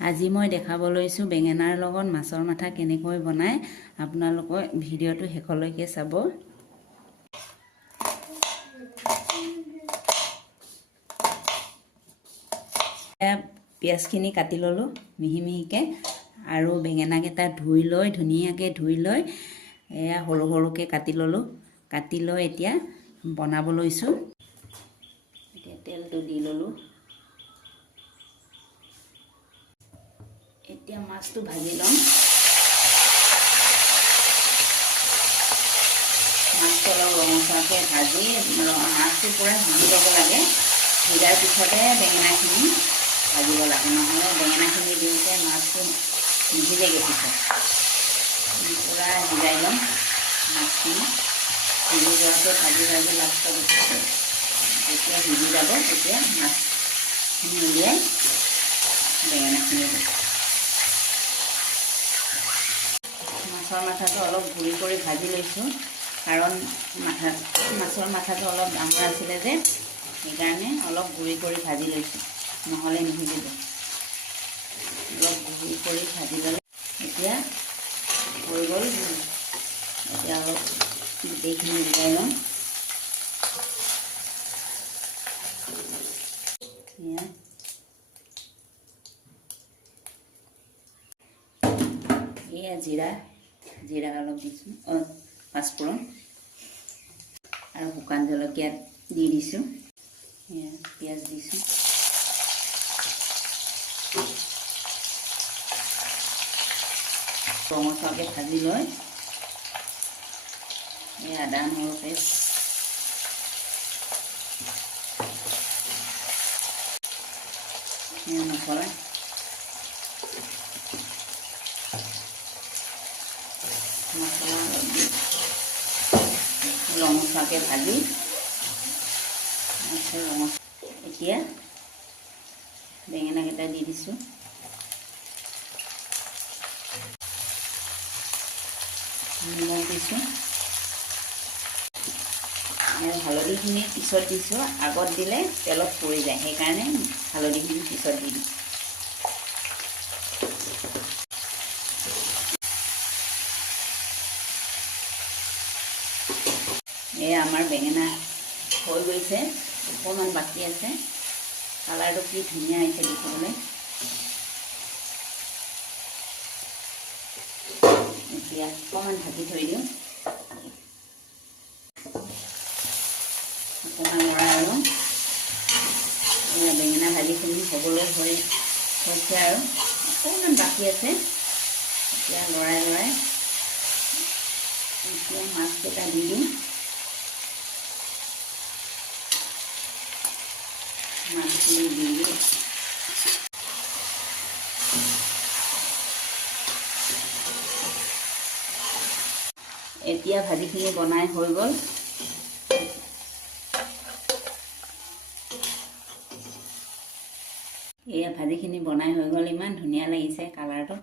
আজি মই দেখাব লৈছোঁ বেঙেনাৰ লগত মাছৰ মাথা কেনেকৈ বনায়। আপোনালোকৰ ভিডিঅ'টো শেষলৈকে চাব। পিঁয়াজখিনি কাটি ল'লোঁ মিহি মিহিকৈ আৰু বেঙেনাকেইটা ধুনীয়াকৈ ধুই লৈ এয়া সৰু সৰুকৈ কাটি ল'লোঁ। কাটি লৈ এতিয়া বনাব লৈছোঁ। এতিয়া তেলটো দি ল'লোঁ। এতিয়া মাছটো ভাজি ল'ম। মাছটো অলপ ৰঙচুৱাকৈ ভাজি মাছটো পূৰা সিজি ল'ব লাগে। সিজাৰ পিছতে বেঙেনাখিনি ভাজিব লাগে, নহ'লে বেঙেনাখিনি দিওঁতে মাছটো নিসিজেগৈ পিছত। পূৰা সিজাই ল'ম মাছখিনি। সিজি যোৱাকৈ ভাজি ভাজি লাষ্টত যেতিয়া সিজি যাব তেতিয়া মাছখিনি উলিয়াই বেঙেনাখিনি দিম। মাছৰ মাথাটো অলপ গুৰি কৰি ভাজি লৈছোঁ, কাৰণ মাছৰ মাথাটো অলপ ডাঙৰ আছিলে যে, সেইকাৰণে অলপ গুৰি কৰি ভাজি লৈছোঁ, নহ'লে নিসিজিব। অলপ গুৰি কৰি ভাজি ল'লে এতিয়া হৈ গ'ল। এতিয়া অলপ গোটেইখিনি উলিয়াই ল'ম। এয়া জিৰা অলপ দিছোঁ, পাঁচফোৰণ আৰু শুকান জলকীয়া দি দিছোঁ। এয়া পিঁয়াজ দিছোঁ। ৰঙচুৱাকৈ ভাজি লৈ এই আদা নহৰু পেষ্ট মছলা ৰঙচুৱাকৈ ভাজি এতিয়া বেঙেনাকেইটা দি দিছোঁ। নিমখ দিছোঁ আৰু হালধিখিনি পিছত দিছোঁ। আগত দিলে তেলত পৰি যায়, সেইকাৰণে হালধিখিনি পিছত দি দিছোঁ। এয়া আমাৰ বেঙেনা হৈ গৈছে, অকণমান বাকী আছে। কালাৰটো কি ধুনীয়া আহিছে দেখিবলৈ। এতিয়া অকণমান ঢাকি থৈ দিওঁ। অকণমান লৰাই ল'ম। এয়া বেঙেনা ভাজিখিনি হ'বলৈ হৈছে আৰু অকণমান বাকী আছে। এতিয়া লৰাই এতিয়া মাছকেইটা দি দিম। মাছখিনি দি দিম। এতিয়া ভাজিখিনি বনাই হৈ গ'ল। এয়া ভাজিখিনি বনাই হৈ গ'ল। ইমান ধুনীয়া লাগিছে কালাৰটো।